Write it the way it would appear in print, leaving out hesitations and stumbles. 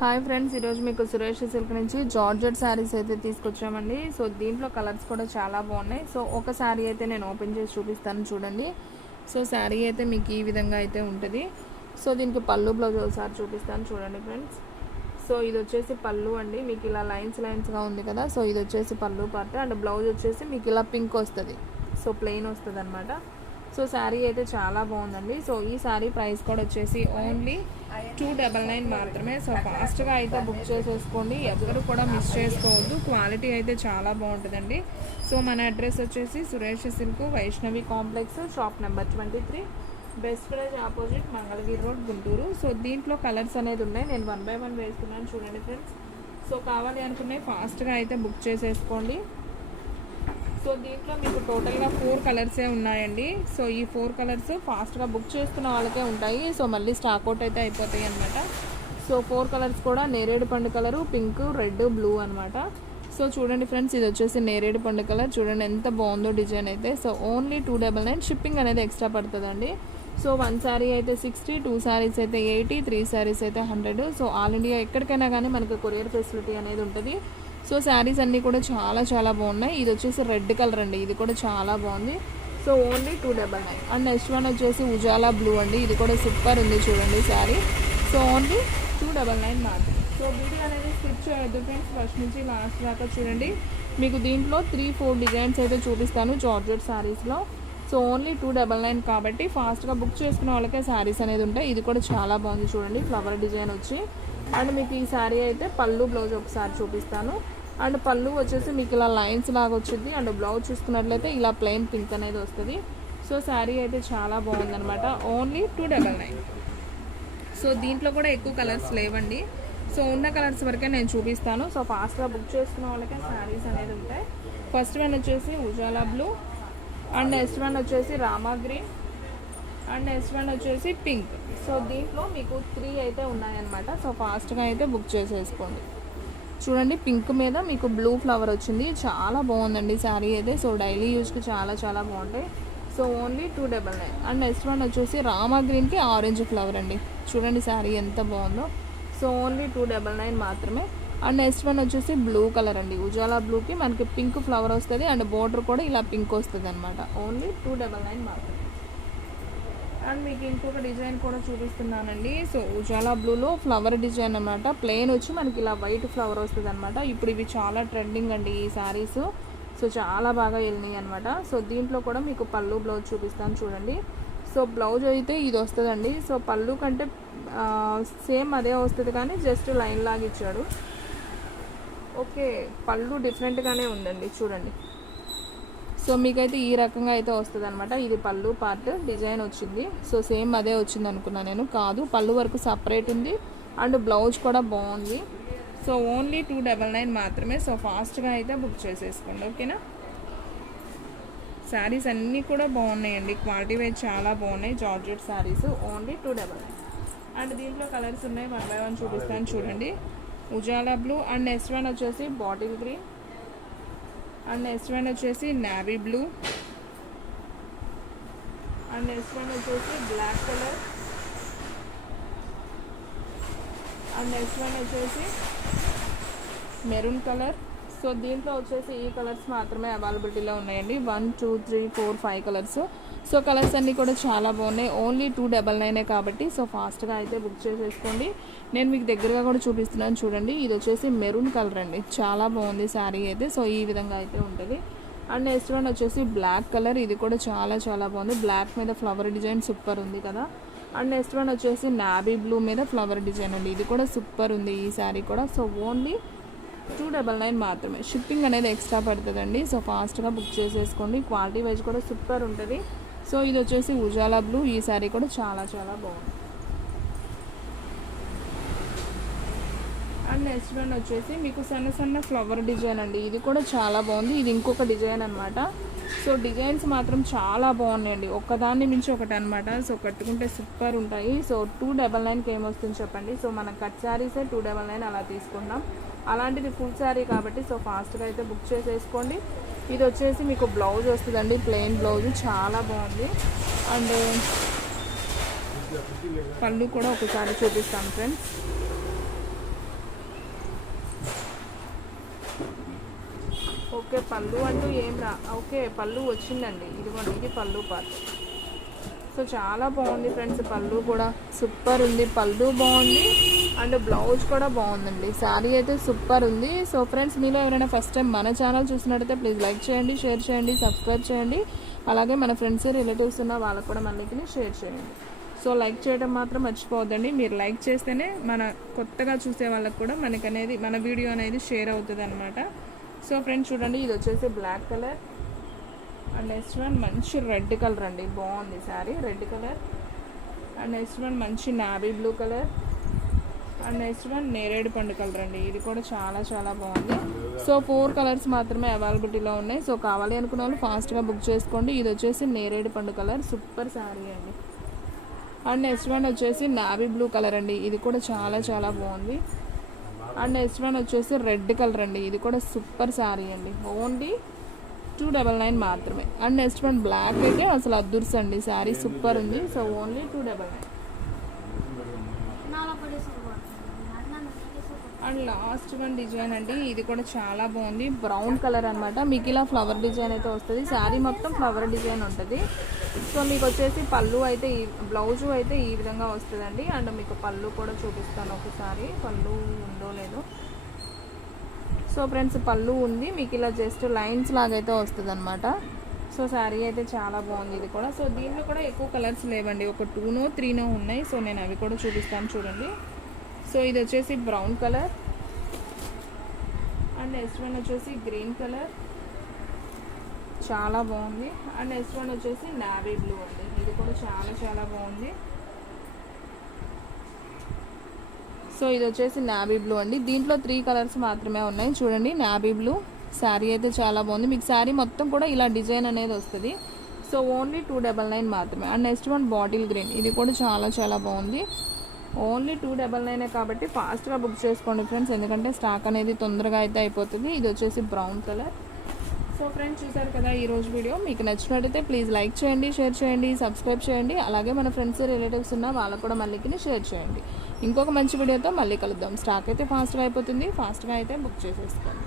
Hi friends, ఈరోజు మీకు Suresh silk నుంచి జార్జెట్ శారీస్ అయితే తీసుకొచ్చామండి. సో దీంట్లో కలర్స్ కూడా చాలా బాగున్నాయి. సో ఒక శారీ అయితే నేను ఓపెన్ చేసి చూపిస్తాను చూడండి. సో శారీ అయితే మీకు ఈ విధంగా అయితే ఉంటుంది. సో దీనికి పళ్ళు బ్లౌజ్ ఒకసారి చూపిస్తాను చూడండి ఫ్రెండ్స్. సో ఇది వచ్చేసి పళ్ళు అండి, మీకు ఇలా లైన్స్గా ఉంది కదా. సో ఇది వచ్చేసి పళ్ళు పార్ట్ అండ్ బ్లౌజ్ వచ్చేసి మీకు ఇలా పింక్ వస్తుంది. సో ప్లెయిన్ వస్తుంది అనమాట. సో శారీ అయితే చాలా బాగుందండి. సో ఈ శారీ ప్రైస్ కూడా వచ్చేసి ఓన్లీ 299 మాత్రమే. సో ఫాస్ట్గా అయితే బుక్ చేసేసుకోండి, ఎవరు కూడా మిస్ చేసుకోవద్దు. క్వాలిటీ అయితే చాలా బాగుంటుందండి. సో మన అడ్రస్ వచ్చేసి Suresh silk, Vaishnavi complex, shop number 23, best praise opposite, Mangalagiri road, Guntur. So దీంట్లో కలర్స్ అనేది ఉన్నాయి, నేను 1 by 1 వేస్తున్నాను చూడండి ఫ్రెండ్స్. సో కావాలి అనుకునే ఫాస్ట్గా అయితే బుక్ చేసేసుకోండి. సో దీంట్లో మీకు టోటల్గా 4 కలర్సే ఉన్నాయండి. సో ఈ 4 కలర్స్ ఫాస్ట్గా బుక్ చేసుకున్న వాళ్ళకే ఉంటాయి. సో మళ్ళీ స్టాక్అవుట్ అయితే అయిపోతాయి అనమాట. సో 4 కలర్స్ కూడా నేరేడు పండు కలరు, పింక్, రెడ్, బ్లూ అనమాట. సో చూడండి ఫ్రెండ్స్, ఇది వచ్చేసి నేరేడు పండు కలర్. చూడండి ఎంత బాగుందో డిజైన్ అయితే. సో ఓన్లీ 299, షిప్పింగ్ అనేది ఎక్స్ట్రా పడుతుందండి. సో 1 శారీ అయితే 60, 2 శారీస్ అయితే 80, 3 శారీస్ అయితే 100. సో ఆల్ ఇండియా ఎక్కడికైనా కానీ మనకు కొరియర్ ఫెసిలిటీ అనేది ఉంటుంది. సో శారీస్ అన్నీ కూడా చాలా బాగున్నాయి. ఇది వచ్చేసి రెడ్ కలర్ అండి, ఇది కూడా చాలా బాగుంది. So only 299. And next one వచ్చేసి ఉజాలా బ్లూ అండి, ఇది కూడా సూపర్ ఉంది చూడండి శారీ. సో ఓన్లీ 299 మాత్రం. సో వీడియో అనేది స్కిప్ చేయొద్దు ఫ్రెండ్స్, ఫస్ట్ నుంచి లాస్ట్ దాకా చూడండి. మీకు దీంట్లో 3-4 డిజైన్స్ అయితే చూపిస్తాను జార్జెట్ శారీస్లో. సో ఓన్లీ 299 కాబట్టి ఫాస్ట్గా బుక్ చేసుకునే వాళ్ళకే శారీస్ అనేది ఉంటాయి. ఇది కూడా చాలా బాగుంది చూడండి, ఫ్లవర్ డిజైన్ వచ్చి. అండ్ మీకు ఈ శారీ అయితే పళ్ళు బ్లౌజ్ ఒకసారి చూపిస్తాను. అండ్ పళ్ళు వచ్చేసి మీకు ఇలా లైన్స్ లాగా వచ్చింది. అండ్ బ్లౌజ్ చూసుకున్నట్లయితే ఇలా ప్లెయిన్ పింక్ అనేది వస్తుంది. సో శారీ అయితే చాలా బాగుందనమాట. ఓన్లీ 299. సో దీంట్లో కూడా ఎక్కువ కలర్స్ లేవండి. సో ఉన్న కలర్స్ వరకే నేను చూపిస్తాను. సో ఫాస్ట్గా బుక్ చేసుకున్న వాళ్ళకే శారీస్ అనేది ఉంటాయి. ఫస్ట్ వన్ వచ్చేసి Ujala blue, and next one వచ్చేసి Rama green, and next one వచ్చేసి పింక్. సో దీంట్లో మీకు 3 అయితే ఉన్నాయన్నమాట. సో ఫాస్ట్గా అయితే బుక్ చేసేసుకోండి. చూడండి పింక్ మీద మీకు బ్లూ ఫ్లవర్ వచ్చింది, చాలా బాగుందండి శారీ అయితే. సో డైలీ యూజ్కి చాలా బాగుంటాయి. So only 299. And next one వచ్చేసి రామా గ్రీన్కి ఆరెంజ్ ఫ్లవర్ అండి. చూడండి శారీ ఎంత బాగుందో. సో ఓన్లీ 299 మాత్రమే. అండ్ నెక్స్ట్ వన్ వచ్చేసి బ్లూ కలర్ అండి, ఉజాలా బ్లూకి మనకి పింక్ ఫ్లవర్ వస్తుంది. అండ్ బోర్డర్ కూడా ఇలా పింక్ వస్తుంది అనమాట. ఓన్లీ 299 మాత్రమే. అండ్ మీకు ఇంకొక డిజైన్ కూడా చూపిస్తున్నానండి. సో ఉజాలా బ్లూలో ఫ్లవర్ డిజైన్ అనమాట. ప్లెయిన్ వచ్చి మనకి ఇలా వైట్ ఫ్లవర్ వస్తుంది అనమాట. ఇప్పుడు ఇవి చాలా ట్రెండింగ్ అండి ఈ శారీస్. సో చాలా బాగా వెళ్ళినాయి అనమాట. సో దీంట్లో కూడా మీకు పళ్ళు బ్లౌజ్ చూపిస్తాను చూడండి. సో బ్లౌజ్ అయితే ఇది వస్తుందండి. సో పళ్ళు కంటే సేమ్ అదే వస్తుంది, కానీ జస్ట్ లైన్ లాగా ఇచ్చాడు. ఓకే, పళ్ళు డిఫరెంట్గానే ఉందండి చూడండి. సో మీకైతే ఈ రకంగా అయితే వస్తుంది అనమాట. ఇది పళ్ళు పార్ట్ డిజైన్ వచ్చింది. సో సేమ్ అదే వచ్చింది అనుకున్నాను నేను, కాదు పళ్ళు వరకు సపరేట్ ఉంది. అండ్ బ్లౌజ్ కూడా బాగుంది. సో ఓన్లీ 299 మాత్రమే. సో ఫాస్ట్గా అయితే బుక్ చేసేసుకోండి, ఓకేనా. శారీస్ అన్నీ కూడా బాగున్నాయండి, క్వాలిటీ వైజ్ చాలా బాగున్నాయి జార్జెట్ శారీస్. ఓన్లీ 299. అండ్ దీంట్లో కలర్స్ ఉన్నాయి, 1 by 1 చూపిస్తాను చూడండి. Ujala blue, and next one వచ్చేసి bottle green, and next one వచ్చేసి navy blue, and next one వచ్చేసి black colour, and next one వచ్చేసి మెరూన్ కలర్. సో దీంట్లో వచ్చేసి ఈ కలర్స్ మాత్రమే అవైలబిలిటీలో ఉన్నాయండి. 1, 2, 3, 4, 5 కలర్స్. సో కలర్స్ అన్నీ కూడా చాలా బాగున్నాయి. ఓన్లీ 299 కాబట్టి సో ఫాస్ట్గా అయితే బుక్ చేసేసుకోండి. నేను మీకు దగ్గరగా కూడా చూపిస్తున్నాను చూడండి. ఇది వచ్చేసి మెరూన్ కలర్ అండి, చాలా బాగుంది శారీ అయితే. సో ఈ విధంగా అయితే ఉంటుంది. అండ్ నెక్స్ట్ వన్ వచ్చేసి బ్లాక్ కలర్, ఇది కూడా చాలా బాగుంది. బ్లాక్ మీద ఫ్లవర్ డిజైన్ సూపర్ ఉంది కదా. అండ్ నెక్స్ట్ వన్ వచ్చేసి నావీ బ్లూ మీద ఫ్లవర్ డిజైన్ అండి, ఇది కూడా సూపర్ ఉంది ఈ శారీ కూడా. సో ఓన్లీ 299 మాత్రమే. షిప్పింగ్ అనేది ఎక్స్ట్రా పడుతుందండి. సో ఫాస్ట్గా బుక్ చేసేసుకోండి. క్వాలిటీ వైజ్ కూడా సూపర్ ఉంటుంది. సో ఇది వచ్చేసి ఉజాలా బ్లూ, ఈ శారీ కూడా చాలా బాగుంది. అండ్ నెక్స్ట్ వన్ వచ్చేసి మీకు సన్న ఫ్లవర్ డిజైన్ అండి, ఇది కూడా చాలా బాగుంది. ఇది ఇంకొక డిజైన్ అనమాట. సో డిజైన్స్ మాత్రం చాలా బాగున్నాయండి, ఒక్కదాన్ని మించి ఒకటి అనమాట. సో కట్టుకుంటే సూపర్ ఉంటాయి. సో 299కి ఏమొస్తుంది చెప్పండి. సో మన కట్ శారీసే 299 అలా తీసుకుంటాం. అలాంటిది ఫుల్ శారీ కాబట్టి సో ఫాస్ట్గా అయితే బుక్ చేసేసుకోండి. ఇది వచ్చేసి మీకు బ్లౌజ్ వస్తుందండి, ప్లెయిన్ బ్లౌజ్, చాలా బాగుంది. అండ్ పళ్ళు కూడా ఒకసారి చూపిస్తాను ఫ్రెండ్స్. ఓకే, పళ్ళు అంటూ ఏం ఓకే, పళ్ళు వచ్చిందండి. ఇదిగోండి, ఇది పళ్ళు పార్ట్. సో చాలా బాగుంది ఫ్రెండ్స్, పళ్ళు కూడా సూపర్ ఉంది. పళ్ళు బాగుంది అండ్ బ్లౌజ్ కూడా బాగుందండి. శారీ అయితే సూపర్ ఉంది. సో ఫ్రెండ్స్, మీలో ఎవరైనా ఫస్ట్ టైం మన ఛానల్ చూసినట్టయితే ప్లీజ్ లైక్ చేయండి, షేర్ చేయండి, సబ్స్క్రైబ్ చేయండి. అలాగే మన ఫ్రెండ్స్ రిలేటివ్స్ ఉన్న వాళ్ళకు కూడా మళ్ళీకి షేర్ చేయండి. సో లైక్ చేయడం మాత్రం మర్చిపోవద్దండి. మీరు లైక్ చేస్తేనే మన కొత్తగా చూసే వాళ్ళకి కూడా మనకనేది మన వీడియో అనేది షేర్ అవుతుంది అనమాట. సో ఫ్రెండ్స్ చూడండి, ఇది వచ్చేసి black colour and next one మంచి రెడ్ కలర్ అండి. బాగుంది sari, red colour. And next one మంచి navy blue colour. And next one నేరేడు పండు కలర్ అండి. ఇది కూడా చాలా చాలా బాగుంది. సో 4 కలర్స్ మాత్రమే అవైలబిలిటీలో ఉన్నాయి. సో కావాలి అనుకున్న వాళ్ళు ఫాస్ట్గా బుక్ చేసుకోండి. ఇది వచ్చేసి నేరేడు పండు కలర్, సూపర్ శారీ అండి. అండ్ నెక్స్ట్ వన్ వచ్చేసి నావీ బ్లూ కలర్ అండి. ఇది కూడా చాలా చాలా బాగుంది. అండ్ నెక్స్ట్ వన్ వచ్చేసి రెడ్ కలర్ అండి. ఇది కూడా సూపర్ శారీ అండి. ఓన్లీ 299 మాత్రమే. అండ్ నెక్స్ట్ వన్ బ్లాక్ అయితే అసలు అద్దుర్స్ అండి. శారీ సూపర్ ఉంది. So only 299. And last one design అండి. ఇది కూడా చాలా బాగుంది, బ్రౌన్ కలర్ అనమాట. మీకు ఇలా ఫ్లవర్ డిజైన్ అయితే వస్తుంది. శారీ మొత్తం ఫ్లవర్ డిజైన్ ఉంటుంది. సో మీకు వచ్చేసి పళ్ళు అయితే బ్లౌజు అయితే ఈ విధంగా వస్తుందండి. అండ్ మీకు పళ్ళు కూడా చూపిస్తాను ఒకసారి, పళ్ళు ఉందో లేదో. సో ఫ్రెండ్స్, పళ్ళు ఉంది. మీకు ఇలా జస్ట్ లైన్స్ లాగైతే వస్తుంది అనమాట. సో శారీ అయితే చాలా బాగుంది ఇది కూడా. సో దీంట్లో కూడా ఎక్కువ కలర్స్ లేవండి, ఒక 2నో 3నో ఉన్నాయి. సో నేను అవి కూడా చూపిస్తాను చూడండి. సో ఇది వచ్చేసి brown colour. And next one వచ్చేసి గ్రీన్ కలర్, చాలా బాగుంది. అండ్ నెక్స్ట్ వన్ వచ్చేసి నావీ బ్లూ అండి. ఇది కూడా చాలా చాలా బాగుంది. సో ఇది వచ్చేసి నావీ బ్లూ అండి. దీంట్లో 3 కలర్స్ మాత్రమే ఉన్నాయి చూడండి. నావీ బ్లూ శారీ అయితే చాలా బాగుంది. మీకు శారీ మొత్తం కూడా ఇలా డిజైన్ అనేది వస్తుంది. సో ఓన్లీ 299 మాత్రమే. And next one bottle green, ఇది కూడా చాలా చాలా బాగుంది. ఓన్లీ 299 కాబట్టి ఫాస్ట్గా బుక్ చేసుకోండి ఫ్రెండ్స్, ఎందుకంటే స్టాక్ అనేది తొందరగా అయితే అయిపోతుంది. ఇది వచ్చేసి బ్రౌన్ కలర్. సో ఫ్రెండ్స్, చూసారు కదా ఈరోజు వీడియో. మీకు నచ్చినట్టయితే ప్లీజ్ లైక్ చేయండి, షేర్ చేయండి, సబ్స్క్రైబ్ చేయండి. అలాగే మన ఫ్రెండ్స్ రిలేటివ్స్ ఉన్న వాళ్ళకు కూడా మళ్ళీకి షేర్ చేయండి. ఇంకొక మంచి వీడియోతో మళ్ళీ కలుద్దాం. స్టాక్ అయితే ఫాస్ట్గా అయిపోతుంది, ఫాస్ట్గా అయితే బుక్ చేసేసుకోండి.